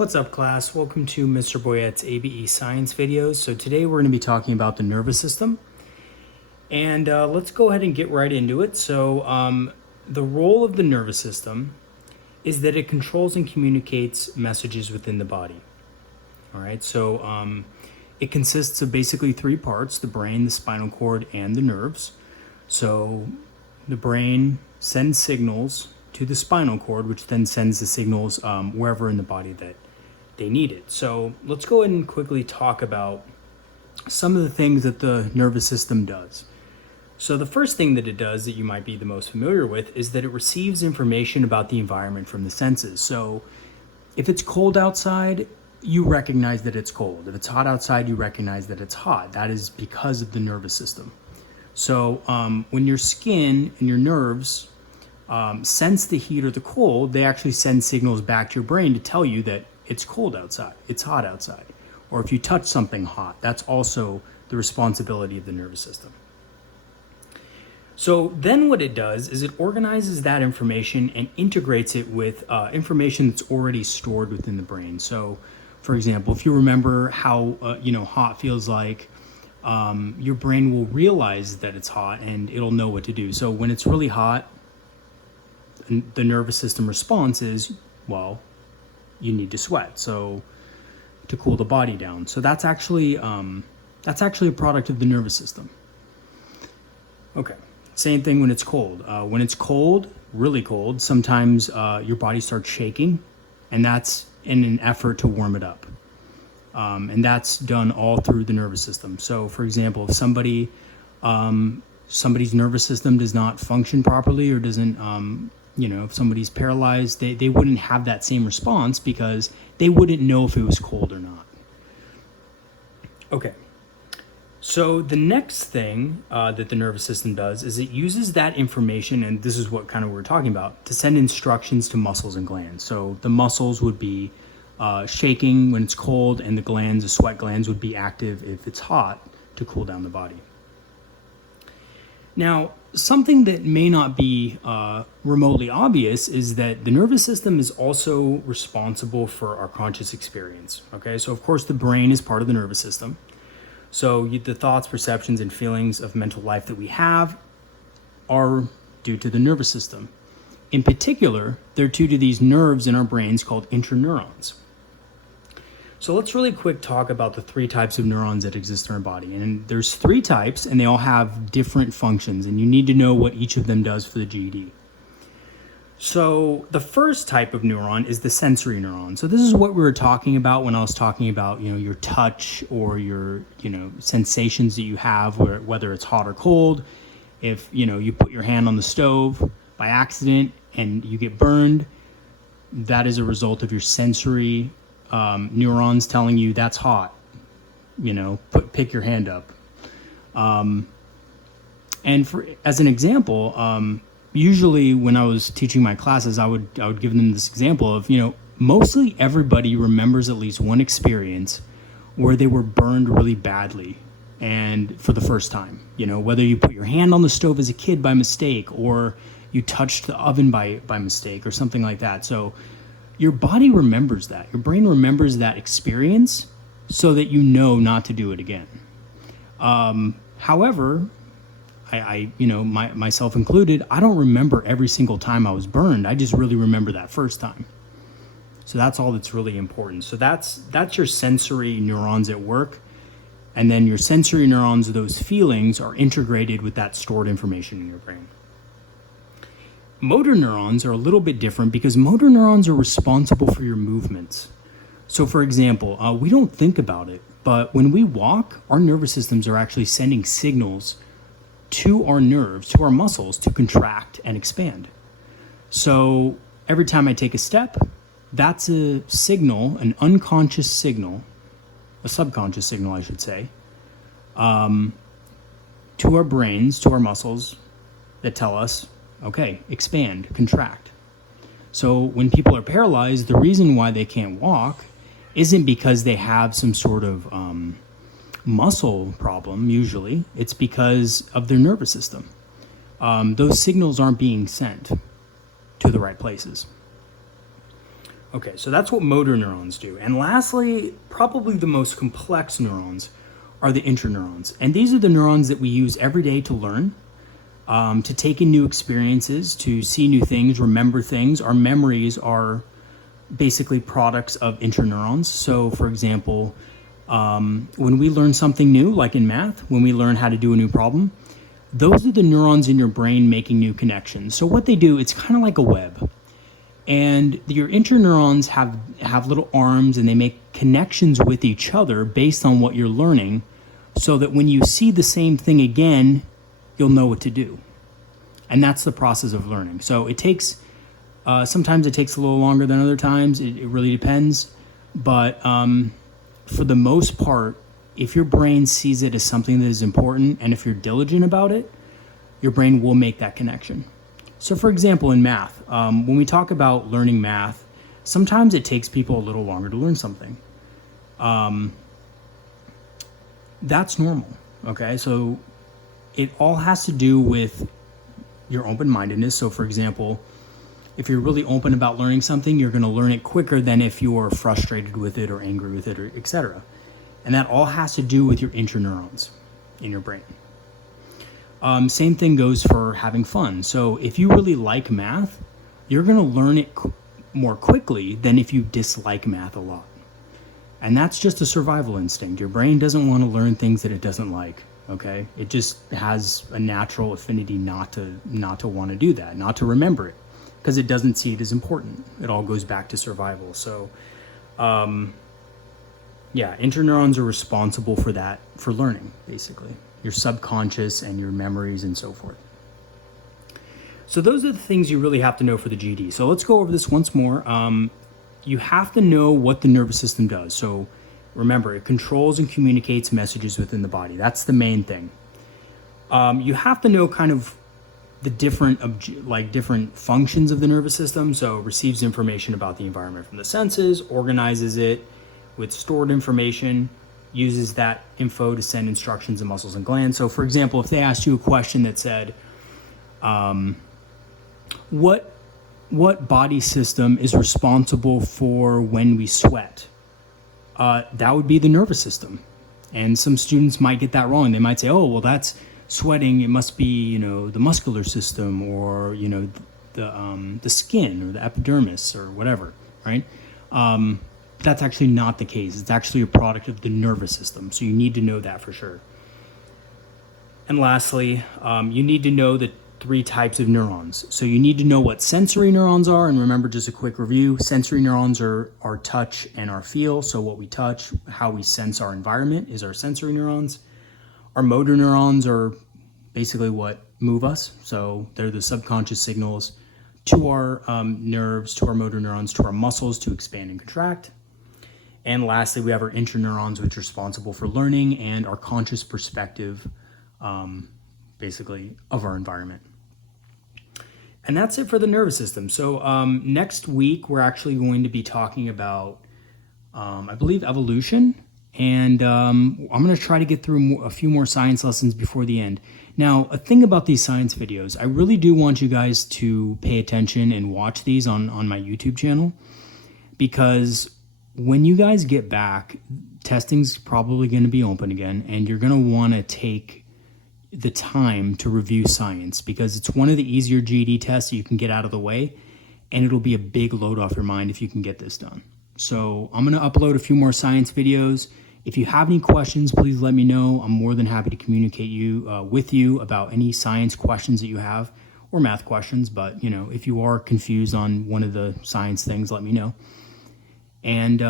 What's up, class? Welcome to Mr. Boyette's ABE Science videos. So today we're going to be talking about the nervous system, and let's go ahead and get right into it. So the role of the nervous system is that it controls and communicates messages within the body. All right, so it consists of basically three parts: the brain, the spinal cord, and the nerves. So the brain sends signals to the spinal cord, which then sends the signals wherever in the body that they need it. So let's go ahead and quickly talk about some of the things that the nervous system does. So the first thing that it does that you might be the most familiar with is that it receives information about the environment from the senses. So if it's cold outside, you recognize that it's cold. If it's hot outside, you recognize that it's hot. That is because of the nervous system. So when your skin and your nerves sense the heat or the cold, they actually send signals back to your brain to tell you that it's cold outside, it's hot outside. Or if you touch something hot, that's also the responsibility of the nervous system. So then what it does is it organizes that information and integrates it with information that's already stored within the brain. So for example, if you remember how hot feels like, your brain will realize that it's hot and it'll know what to do. So when it's really hot, the nervous system response is, well, you need to sweat, so to cool the body down. So that's actually a product of the nervous system. Okay, same thing when it's cold. When it's cold, really cold, sometimes your body starts shaking, and that's in an effort to warm it up. And that's done all through the nervous system. So for example, if somebody's nervous system does not function properly or doesn't, if somebody's paralyzed, they wouldn't have that same response because they wouldn't know if it was cold or not. Okay, so the next thing that the nervous system does is it uses that information, and this is what kind of we're talking about, to send instructions to muscles and glands. So the muscles would be shaking when it's cold, and the sweat glands would be active if it's hot to cool down the body. Now, something that may not be remotely obvious is that the nervous system is also responsible for our conscious experience. Okay, so of course the brain is part of the nervous system. So the thoughts, perceptions, and feelings of mental life that we have are due to the nervous system. In particular, they're due to these nerves in our brains called interneurons. So let's really quick talk about the three types of neurons that exist in our body. And there's three types, and they all have different functions, and you need to know what each of them does for the GED. So the first type of neuron is the sensory neuron. So this is what we were talking about when I was talking about, your touch or your, sensations that you have, whether it's hot or cold. If, you put your hand on the stove by accident and you get burned, that is a result of your sensory neurons telling you that's hot. Pick your hand up. As an example, usually when I was teaching my classes, I would give them this example of, mostly everybody remembers at least one experience where they were burned really badly and for the first time. Whether you put your hand on the stove as a kid by mistake or you touched the oven by mistake or something like that. So your body remembers that. Your brain remembers that experience so that you know not to do it again. However, I myself included, I don't remember every single time I was burned. I just really remember that first time. So that's all that's really important. So that's your sensory neurons at work. And then your sensory neurons, those feelings, are integrated with that stored information in your brain. Motor neurons are a little bit different because motor neurons are responsible for your movements. So for example, we don't think about it, but when we walk, our nervous systems are actually sending signals to our nerves, to our muscles, to contract and expand. So every time I take a step, that's a signal, an unconscious signal, a subconscious signal, I should say, to our brains, to our muscles that tell us, okay, expand, contract. So when people are paralyzed, the reason why they can't walk isn't because they have some sort of muscle problem, usually. It's because of their nervous system. Those signals aren't being sent to the right places. Okay, so that's what motor neurons do. And lastly, probably the most complex neurons are the interneurons. And these are the neurons that we use every day to learn, to take in new experiences, to see new things, remember things. Our memories are basically products of interneurons. So, for example, when we learn something new, like in math, when we learn how to do a new problem, those are the neurons in your brain making new connections. So what they do, it's kind of like a web. And your interneurons have little arms, and they make connections with each other based on what you're learning, so that when you see the same thing again, you'll know what to do. And that's the process of learning. So it takes, sometimes it takes a little longer than other times. It really depends. But for the most part, if your brain sees it as something that is important, and if you're diligent about it, your brain will make that connection. So for example, in math, when we talk about learning math, sometimes it takes people a little longer to learn something. That's normal, okay? So it all has to do with your open-mindedness. So for example, if you're really open about learning something, you're gonna learn it quicker than if you're frustrated with it or angry with it, or etc. And that all has to do with your interneurons in your brain. Same thing goes for having fun. So if you really like math, you're going to learn it more quickly than if you dislike math a lot. And that's just a survival instinct. Your brain doesn't want to learn things that it doesn't like, okay? It just has a natural affinity not to want to do that, not to remember it, because it doesn't see it as important. It all goes back to survival. So, yeah, interneurons are responsible for that, for learning, basically. Your subconscious and your memories and so forth. So those are the things you really have to know for the GED. So let's go over this once more. You have to know what the nervous system does. So remember, it controls and communicates messages within the body. That's the main thing. You have to know kind of the different functions of the nervous system. So it receives information about the environment from the senses, organizes it with stored information, uses that info to send instructions to muscles and glands. So for example, if they asked you a question that said, what body system is responsible for when we sweat? That would be the nervous system. And some students might get that wrong. They might say, oh, well, that's sweating. It must be, the muscular system, or, the skin, or the epidermis, or whatever, right? That's actually not the case. It's actually a product of the nervous system. So you need to know that for sure. And lastly, you need to know the 3 types of neurons. So you need to know what sensory neurons are. And remember, just a quick review, sensory neurons are our touch and our feel. So what we touch, how we sense our environment is our sensory neurons. Our motor neurons are basically what move us. So they're the subconscious signals to our nerves, to our motor neurons, to our muscles to expand and contract. And lastly, we have our interneurons, which are responsible for learning and our conscious perspective, basically, of our environment. And that's it for the nervous system. So next week, we're actually going to be talking about, I believe, evolution. And I'm going to try to get through a few more science lessons before the end. Now, a thing about these science videos, I really do want you guys to pay attention and watch these on my YouTube channel, because when you guys get back, testing's probably going to be open again, and you're going to want to take the time to review science, because it's one of the easier GED tests that you can get out of the way, and it'll be a big load off your mind if you can get this done. So I'm going to upload a few more science videos. If you have any questions, please let me know. I'm more than happy to communicate with you about any science questions that you have, or math questions. But, if you are confused on one of the science things, let me know. And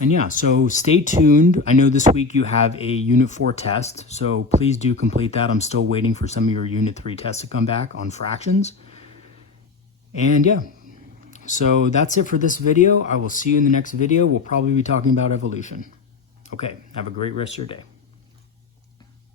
yeah, so stay tuned. I know this week you have a Unit 4 test, so please do complete that. I'm still waiting for some of your Unit 3 tests to come back on fractions. And yeah, so that's it for this video. I will see you in the next video. We'll probably be talking about evolution. Okay, have a great rest of your day.